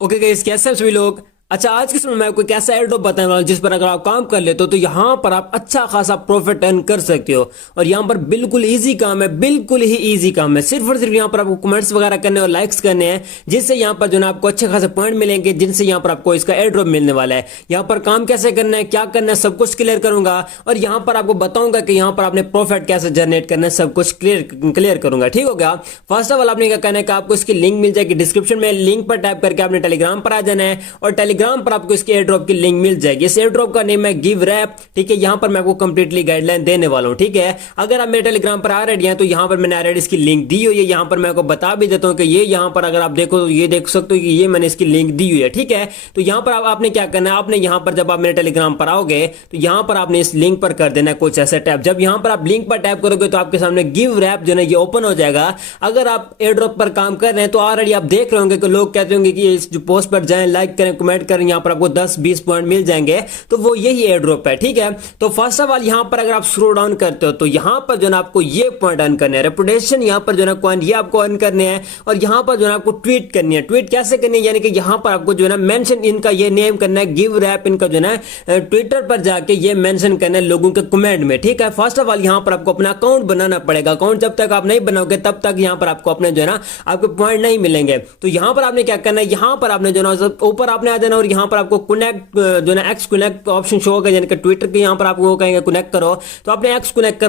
Okay guys, कैसे हैं सभी लोग। अच्छा, आज के समय में मैं आपको एक ऐसा एयर ड्रॉप बताने वाला हूं जिस पर अगर आप काम कर लेते हो तो यहाँ पर आप अच्छा खासा प्रॉफिट अर्न कर सकते हो। और यहाँ पर बिल्कुल इजी काम है, बिल्कुल ही इजी काम है। सिर्फ और सिर्फ यहाँ पर आपको कमेंट्स वगैरह करने और लाइक्स करने हैं, जिससे यहाँ पर जो है आपको अच्छे खासे पॉइंट मिलेंगे, जिनसे यहाँ पर आपको इसका एयर ड्रॉप मिलने वाला है। यहाँ पर काम कैसे करना है, क्या करना है, सब कुछ क्लियर करूंगा। और यहाँ पर आपको बताऊंगा कि यहाँ पर आपने प्रॉफिट कैसे जनरेट करना है, सब कुछ क्लियर करूंगा। ठीक हो गया। फर्स्ट ऑफ ऑल आपने क्या करना है कि आपको इसकी लिंक मिल जाएगी डिस्क्रिप्शन में। लिंक पर टैप करके आपने टेलीग्राम पर आ जाना है और टेलीग्राम पर आपको इसके एयर ड्रॉप की लिंक मिल जाएगी। इस एयर ड्रॉप का नेम है गिव रैप। ठीक है, यहां पर मैं आपको कंप्लीटली गाइडलाइन देने वाला हूं। ठीक है, अगर आप मेरे टेलीग्राम पर ऑलरेडी हैं तो यहां पर मैंने ऑलरेडी इसकी लिंक दी हुई है। यहां पर मैं आपको बता भी देता हूं कि ये यहां पर अगर आप देखो तो ये देख सकते हो कि ये मैंने इसकी लिंक दी हुई है। ठीक है, तो यहां पर आपने क्या करना है, आपने यहां पर जब आप मेरे टेलीग्राम पर आओगे तो यहां पर आपने इस लिंक पर कर देना है कुछ ऐसा टैप। जब यहां पर आप लिंक पर टैप करोगे तो आपके सामने गिव रैप जो है ये ओपन हो जाएगा। अगर आप एयर ड्रॉप पर काम कर रहे हैं तो ऑलरेडी आप देख रहे होंगे कि लोग कहते होंगे कि इस जो पोस्ट पर जाएं, लाइक करें, कमेंट करें, यहां पर आपको 10-20 पॉइंट मिल जाएंगे। तो वो यही एयर ड्रॉप है। ठीक है, तो फर्स्ट ऑफ ऑल यहां पर अगर आप स्क्रोल डाउन करते हो तो यहां पर जो है आपको ये पॉइंट अर्न करने हैं, रेपुटेशन यहां पर जो है कॉइन ये आपको अर्न करने हैं। और यहां पर जो है आपको ट्वीट करनी है। ट्वीट कैसे करनी है, यानी कि यहां पर आपको जो है ना मेंशन इनका ये नेम करना है, गिव रैप इनका जो है ट्विटर पर जाके ये मेंशन करना है लोगों के कमेंट में। ठीक है, फर्स्ट ऑफ ऑल यहां पर आपको अपना अकाउंट बनाना पड़ेगा। अकाउंट जब तक आप नहीं बनाओगे तब तक यहां पर आपको अपने जो है ना आपको पॉइंट नहीं मिलेंगे। तो यहां पर आपने क्या करना है, यहां पर आपने जो है ऊपर आपने आ जाना और यहां पर आपको कनेक्ट जो है एक्स कनेक्ट ऑप्शन शो होगा, यानी कि ट्विटर के यहां पर आपको कहेंगे कनेक्ट करो, तो आपने एक्स कनेक्ट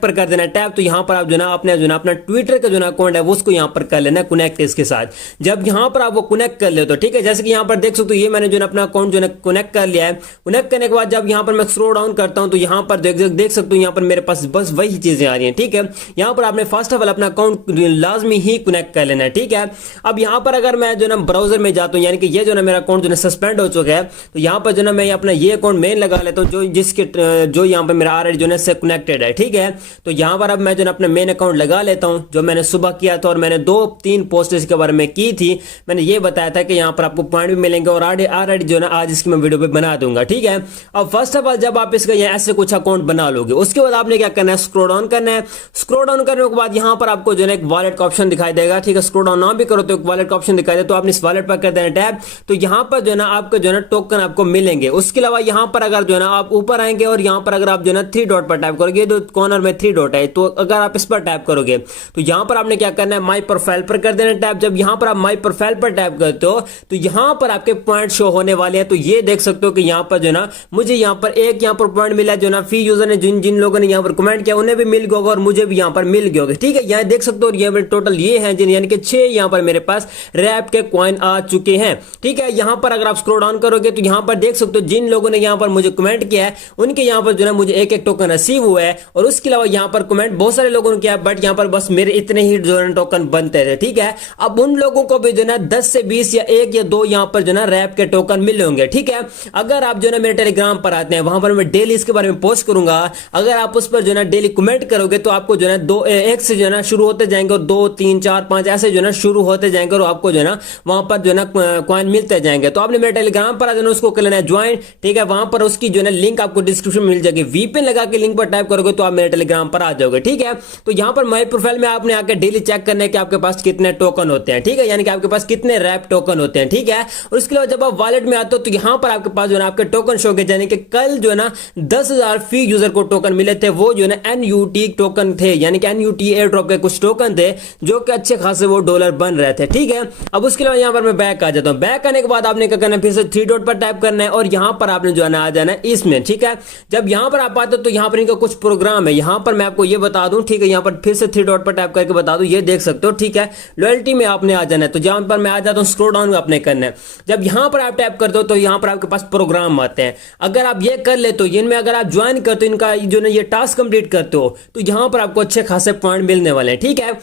पर कर देना टैप। तो यहां पर आप जो है अपने जो है अपना ट्विटर का जो है अकाउंट है वो उसको यहां पर कर लेना कनेक्ट इसके साथ। जब यहां पर आप वो कनेक्ट कर ले तो ठीक है, जैसे कि यहां पर देख सकते हो ये मैंने जो है अपना अकाउंट जो है कनेक्ट कर लिया है। कनेक्ट करने के बाद जब यहां पर मैं स्क्रॉल डाउन करता हूं तो यहां पर देख सकते हो यहां पर मेरे पास बस वही चीजें आ रही हैं। ठीक है, यहां पर आपने फर्स्ट ऑफ ऑल अपना अकाउंट लाजमी ही कनेक्ट कर लेना है। ठीक है, अब यहां पर अगर मैं जो है ब्राउजर में जाता हूं, यानी कि ये जो है मेरा अकाउंट जो है सस्पेंड हो चुका है, तो यहां पर जो है मैं अपना ये अकाउंट मेन लगा लेता हूं जो यहां पर मेरा ऑलरेडी जो है से कनेक्टेड है। ठीक है, तो यहां पर अब मैं जो है अपना मेन अकाउंट लगा लेता हूं, जो मैंने सुबह किया था और मैंने 2-3 पोस्ट इसके बारे में की थी। मैंने ये बताया था कि यहां पर आपको पॉइंट भी मिलेंगे और ऑलरेडी जो है आज इसकी मैं वीडियो पे बना दूंगा। ठीक है, अब फर्स्ट ऑफ ऑल जब आप इसका ऐसे कुछ अकाउंट बना लोगे उसके बाद आपने क्या करना है, स्क्रॉल डाउन करना है। स्क्रॉल डाउन करने के बाद यहां पर आपको जो है एक वॉलेट का ऑप्शन दिखाई देगा। ठीक है, स्क्रॉल डाउन ना भी करो तो एक वॉलेट का ऑप्शन दिखाई दे, तो आपने इस वॉलेट पर कर देना टैप। तो यहां पर जो है आपको जो है टोकन आपको मिलेंगे। उसके अलावा यहां पर अगर जो है आप ऊपर आएंगे और यहां पर अगर आप जो है 3 डॉट पर टैप करोगे, तो कॉर्नर में 3 डॉट है, तो अगर आप इस पर टैप करोगे तो यहां पर आपने क्या करना है, माई प्रोफाइल पर कर देना टैप। जब यहां पर आप माई प्रोफाइल पर टैप करते हो तो यहां पर आपके पॉइंट शो होने वाले हैं। तो ये देख सकते हो कि यहां पर जो है मुझे यहां पर एक यहां पर पॉइंट मिला जो ना फी यूजर ने जिन जिन लोगों ने यहां पर कमेंट किया उन्हें भी मिल गया होगा और मुझे भी यहां पर मिल गया होगा। ठीक है, यहां देख सकते हो ये टोटल ये हैं जिन यानी कि 6 यहां पर मेरे पास रैप के कॉइन आ चुके हैं। ठीक है, यहां पर अगर आप स्क्रॉल डाउन करोगे तो यहां पर देख सकते हो जिन लोगों ने यहां पर मुझे कमेंट किया है उनके यहां पर जो है मुझे एक टोकन रिसीव हुआ है। और उसके अलावा यहां पर कमेंट बहुत सारे लोगों ने किया, बट यहां पर बस मेरे इतने ही जो है टोकन बनते थे। ठीक है, अब उन लोगों को भी जो है 10 से 20 या 1 या 2 यहां पर जो है रैप के टोकन मिले होंगे। ठीक है, अगर आप जो है मेरे टेलीग्राम पर आते हैं वहां पर मैं डेली इसके बारे में पोस्ट करूंगा। अगर आप उस पर जो है डेली कमेंट करोगे तो आपको जो है 1 से जो है शुरू होते जाएंगे और 2, 3, 4, 5 ऐसे जो है शुरू होते जाएंगे और आपको जो है वहां पर जो है कॉइन मिलते जाएंगे। तो आपने मेरे टेलीग्राम पर आ जाना, उसको कर लेना है ज्वाइन। ठीक है, वहां पर उसकी जो है लिंक आपको डिस्क्रिप्शन में मिल जाएगी। वीपीएन लगा के लिंक पर टाइप करोगे तो आप मेरे टेलीग्राम पर आ जाओगे। ठीक है, तो यहां पर माई प्रोफाइल में आपने आकर डेली चेक करना है कि आपके पास कितने टोकन होते हैं। ठीक है, यानी कि आपके पास कितने रैप टोकन होते हैं। ठीक है, और उसके अलावा जब आप वॉलेट में आते हो तो यहां पर आपके पास जो है आपके टोकन शो के यानी कि कल जो है 10,000 फी यूजर को टोकन मिले थे। वो जो है एनयूटी टोकन थे, यानी कि एनयूटी एयर ड्रॉप के कुछ टोकन थे जो कि अच्छे खासे वो डॉलर बन रहे थे। ठीक है, अब उसके अलावा यहां पर मैं बैक आ जाता हूं। बैक आने के बाद आपने क्या करना है, फिर से 3 डॉट पर टाइप करना है और यहां पर आपने जो है आ जाना है इसमें। ठीक है, जब यहां पर आप आते हो तो यहां पर इनका कुछ प्रोग्राम है, यहां पर मैं आपको ये बता दूं। ठीक है, यहां पर फिर से 3 डॉट पर टाइप करके बता दूं, ये देख सकते हो। ठीक है, लॉयल्टी में आपने आ जाना है, तो जहां पर मैं आ जाता हूं स्क्रॉल डाउन आपने करना है। जब यहां पर आप टैप करते हो तो यहां पर आपके पास प्रोग्राम आते हैं। अगर आप ये कर ले तो इनमें अगर आप ज्वाइन करते हो, इनका जो ये टास्क कंप्लीट करते हो तो यहां पर आपको अच्छे खासे पॉइंट मिलने वाले हैं। ठीक है,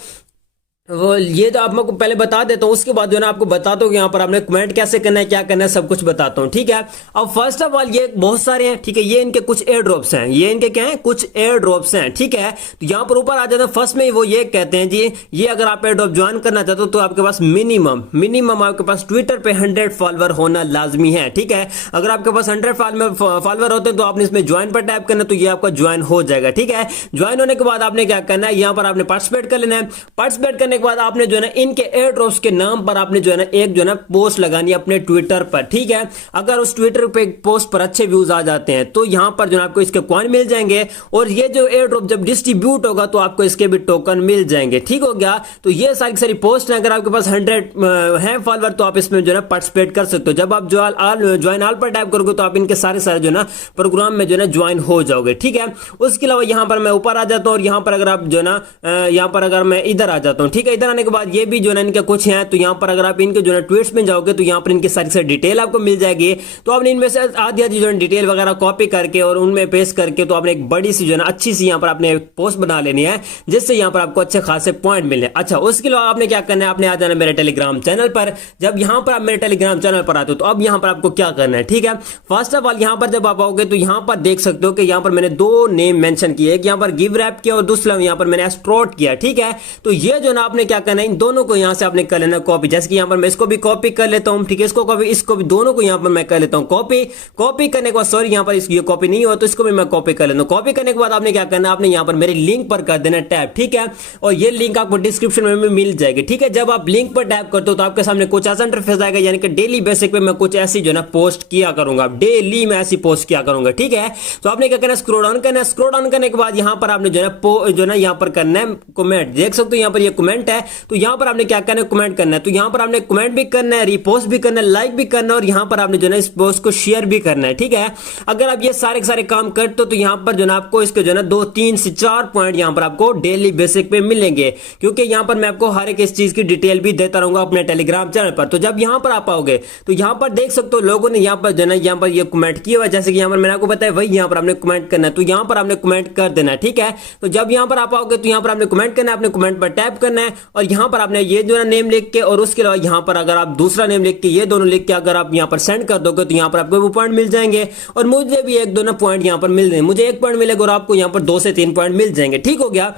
वो ये तो आपको पहले बता देता हूं, उसके बाद जो है आपको बताता हूं कि यहाँ पर आपने कमेंट कैसे करना है, क्या करना है, सब कुछ बताता हूं। ठीक है, अब फर्स्ट ऑफ ऑल ये बहुत सारे हैं। ठीक है, ये इनके कुछ एयर ड्रॉप्स हैं, ये इनके क्या हैं, कुछ एयर ड्रॉप्स हैं। ठीक है, तो यहाँ पर ऊपर आ जाते हैं। फर्स्ट में वो ये कहते हैं जी, ये अगर आप एयर ड्रॉप ज्वाइन करना चाहते हो तो आपके पास मिनिमम आपके पास ट्विटर पे 100 फॉलोअर होना लाजमी है। ठीक है, अगर आपके पास 100 फॉलोअर होते हैं तो आपने इसमें ज्वाइन पर टैप करना, तो ये आपका ज्वाइन हो जाएगा। ठीक है, ज्वाइन होने के बाद आपने क्या करना है, यहाँ पर आपने पार्टिसिपेट कर लेना है। पार्टिसिपेट करने करने के बाद आपने जो है ना इनके एयर ड्रॉप्स के नाम पर आपने जो है ना एक जो है ना पोस्ट लगानी है अपने ट्विटर पर, ठीक है। अगर उस ट्विटर पे पोस्ट पर अच्छे व्यूज आ जाते हैं तो यहां पर जो है आपको इसके कॉइन मिल जाएंगे, और ये जो एयर ड्रॉप जब डिस्ट्रीब्यूट होगा तो आपको इसके भी टोकन मिल जाएंगे, ठीक हो गया। तो ये सारी सारी पोस्ट है, अगर आपके पास 100 है फॉलोअर तो आप इसमें जो है पार्टिसिपेट कर सकते हो। जब आप ज्वाइन ऑल पर टैप करोगे तो आप इनके सारे सारे जो है ना प्रोग्राम में जो है ना ज्वाइन हो जाओगे, ठीक है। उसके अलावा यहां पर मैं ऊपर आ जाता हूं, और यहां पर अगर आप जो है ना यहां पर अगर मैं इधर आ जाता हूं, ठीक है। इधर आने के बाद ये भी जो है इनके कुछ हैं, तो यहां पर अगर आप इनके जो है ट्वीट्स में जाओगे तो यहां पर इनकी सारी सारी डिटेल आपको मिल जाएगी। तो आपने इनमें से आधी आधी जो है डिटेल वगैरह कॉपी करके और उनमें पेस्ट करके तो आपने एक बड़ी सी जो है ना अच्छी सी यहां पर आपने पोस्ट बना लेनी है, जिससे यहां पर आपको अच्छे खासे पॉइंट मिलने। अच्छा, उसके अलावा आपने क्या करना है, आपने आ जाना मेरे टेलीग्राम चैनल पर। जब यहां पर आप मेरे टेलीग्राम चैनल पर आते हो तो अब यहां पर आपको क्या करना है, ठीक है। फर्स्ट ऑफ ऑल यहां पर जब आप आओगे तो यहां पर देख सकते हो कि यहां पर मैंने दो नेम मेंशन किए, एक यहां पर गिव रैप किया और दूसरा यहां पर मैंने एस्ट्रोट किया, ठीक है। तो ये जो ना आपने क्या करना है, इन दोनों को यहां से आपने कर लेना कॉपी। जैसे कि यहां पर मैं इसको भी कॉपी कर लेता हूं, ठीक है, इसको कॉपी, इसको भी, दोनों को यहां पर मैं कर लेता हूं कॉपी। कॉपी करने के बाद सॉरी यहां पर ये कॉपी नहीं हुआ तो इसको भी मैं कॉपी कर लेता हूं। कॉपी करने के बाद आपने क्या करना है, आपने यहां पर मेरे लिंक पर कर देना टैप, ठीक है। और ये लिंक आपको डिस्क्रिप्शन में मिल जाएगी, ठीक है। जब आप लिंक पर टैप करते हो तो आपके सामने कुछ ऐसा इंटरफेस आएगा, यानी कि डेली बेसिक पे मैं कुछ ऐसी जो है ना पोस्ट किया करूंगा, डेली मैं ऐसी पोस्ट किया करूंगा, ठीक है। तो आपने क्या करना है, स्क्रॉल डाउन करना है। स्क्रॉल डाउन करने के बाद यहां पर आपने जो है ना यहां पर करना है कमेंट। देख सकते हो यहां पर ये कमेंट है, तो यहां पर आपने क्या करना है, कमेंट करना है। तो यहां पर आपने कमेंट भी करना है, रिपोस्ट भी करना है, लाइक भी करना है, और यहां पर आपने जो है इस पोस्ट को शेयर भी करना है, ठीक है। अगर आप ये सारे सारे काम करते हो तो यहां पर जो है आपको इसके जो है ना 2 3 से 4 पॉइंट यहां पर आपको डेली बेसिक पे मिलेंगे, क्योंकि यहां पर मैं आपको हर एक इस चीज की डिटेल भी देता रहूंगा अपने टेलीग्राम चैनल पर। तो जब यहां पर आप आओगे तो यहां पर देख सकते हो लोगों ने यहां पर जो है ना यहां पर ये कमेंट किया हुआ, जैसे कि यहां पर मैंने आपको बताया वही यहां पर आपने कमेंट करना है, तो यहां पर आपने कमेंट कर देना है, ठीक है। तो जब यहां पर आप आओगे तो यहां पर आपने कमेंट करना है, आपने कमेंट पर टैप करना है, और यहां पर आपने ये जो है नेम लिख के, और उसके अलावा यहां पर अगर आप दूसरा नेम लिख के, ये दोनों लिख के अगर आप यहां पर सेंड कर दोगे तो यहां पर आपको वो पॉइंट मिल जाएंगे, और मुझे भी एक दो पॉइंट यहां पर मिल जाएंगे। मुझे 1 पॉइंट मिलेगा और आपको यहां पर 2 से 3 पॉइंट मिल जाएंगे, ठीक हो गया।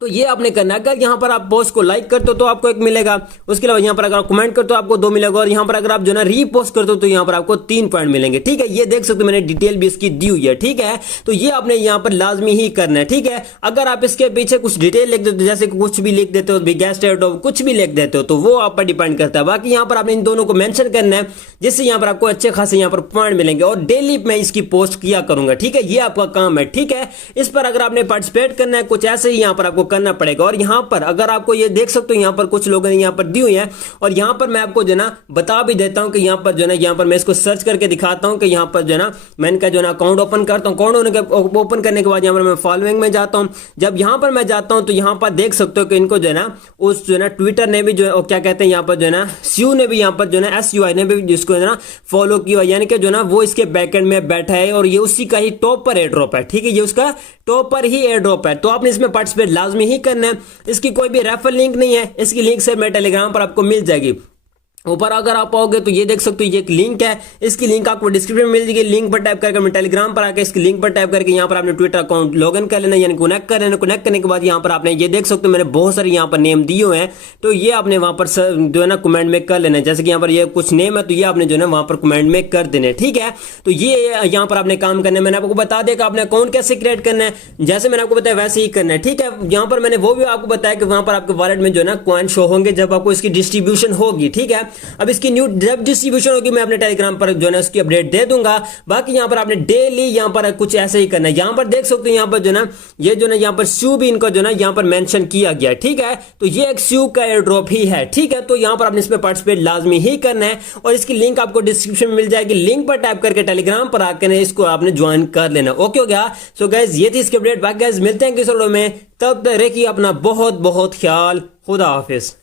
तो ये आपने करना है। अगर यहां पर आप पोस्ट को लाइक करते हो तो आपको 1 मिलेगा, उसके अलावा यहां पर अगर आप कमेंट करते हो आपको 2 मिलेगा, और यहां पर अगर आप जो ना रीपोस्ट करते हो तो यहां पर आपको 3 पॉइंट मिलेंगे, ठीक है। ये देख सकते हो मैंने डिटेल भी इसकी दी हुई है, ठीक है। तो ये आपने यहां पर लाजमी ही करना है, ठीक है। अगर आप इसके पीछे कुछ डिटेल लिख देते हो, जैसे कुछ भी लिख देते हो, बिगेस्ट एयरड्रॉप कुछ भी लिख देते हो, तो वो आप पर डिपेंड करता है। बाकी यहां पर आपने इन दोनों को मेंशन करना है, जिससे यहां पर आपको अच्छे खासे यहां पर पॉइंट मिलेंगे, और डेली मैं इसकी पोस्ट किया करूंगा, ठीक है। ये आपका काम है, ठीक है। इस पर अगर आपने पार्टिसिपेट करना है कुछ ऐसे ही यहां पर आपको करना पड़ेगा। और यहां पर अगर आपको ये देख सकते हो यहां पर कुछ लोगों ने यहां पर दी हुई है, और यहां पर मैं आपको जो ना बता भी देता हूं कि यहां पर जो ना यहां पर मैं इसको सर्च करके दिखाता हूं कि यहां पर जो ना मैं इनका जो ना अकाउंट ओपन करता हूं। अकाउंट ओपन करने के बाद यहां पर मैं फॉलोइंग में जाता हूं। जब यहां पर मैं जाता हूं तो यहां पर देख सकते हो कि इनको जो है ना उस जो है ना ट्विटर ने भी जो है क्या कहते हैं यहां पर जो है ना SU ने भी यहां पर जो है ना SUI ने भी जिसको है ना फॉलो किया, यानी कि जो ना वो इसके बैकएंड में बैठा है, और ये उसी का ही टॉप पर एयर ड्रॉप है, ठीक है। ये उसका टॉप पर ही एयर ड्रॉप है, तो आपने इसमें पार्टिसिपेट लाजमी ही करना है। इसकी कोई भी रेफर लिंक नहीं है, इसकी लिंक से मेरे टेलीग्राम पर आपको मिल जाएगी। ऊपर अगर आप आओगे तो ये देख सकते हो ये एक लिंक है, इसकी लिंक आपको डिस्क्रिप्शन में मिल जाएगी। लिंक पर टाइप करके मैं टेलीग्राम पर आके इसकी लिंक पर टाइप करके यहाँ पर आपने ट्विटर अकाउंट लॉगिन कर लेना, यानी कनेक्ट कर लेना। कनेक्ट करने के बाद यहाँ पर आपने ये देख सकते हो मैंने बहुत सारे यहाँ पर नेम दिए हुए हैं, तो ये आपने वहां पर जो है ना कमेंट में कर लेना। जैसे कि यहाँ पर ये कुछ नेम है तो ये आपने जो है ना वहां पर कमेंट में कर देने, ठीक है। तो ये यहाँ पर आपने काम करना है। मैंने आपको बता दिया कि आपने अकाउंट कैसे क्रिएट करना है, जैसे मैंने आपको बताया वैसे ही करना है, ठीक है। यहाँ पर मैंने वो भी आपको बताया कि वहां पर आपके वॉलेट में जो है ना कॉइन शो होंगे जब आपको इसकी डिस्ट्रीब्यूशन होगी, ठीक है। अब इसकी न्यू जब डिस्ट्रीब्यूशन होगी मैं अपने टेलीग्राम पर जो है उसकी अपडेट दे दूंगा। बाकी यहां पर आपने डेली यहां पर कुछ ऐसे ही करना है। यहां पर देख सकते हो यहां पर जो ना ये जो ना यहां पर SU भी इनका जो ना यहां पर मेंशन किया गया, ठीक है। तो ये एक SU का एयर ड्रॉप ही है, ठीक है। तो यहां पर आपने इसमें पार्टिसिपेट लाजमी ही करना है, और इसकी लिंक आपको डिस्क्रिप्शन में मिल जाएगी। लिंक पर टाइप करके टेलीग्राम पर आकर इसको आपने ज्वाइन कर लेना, ओके हो गया। सो गाइस ये थी इसकी अपडेट। बाकी गाइस मिलते हैं किस वीडियो में, तब तक रखिए अपना बहुत बहुत ख्याल। खुदा हाफिज।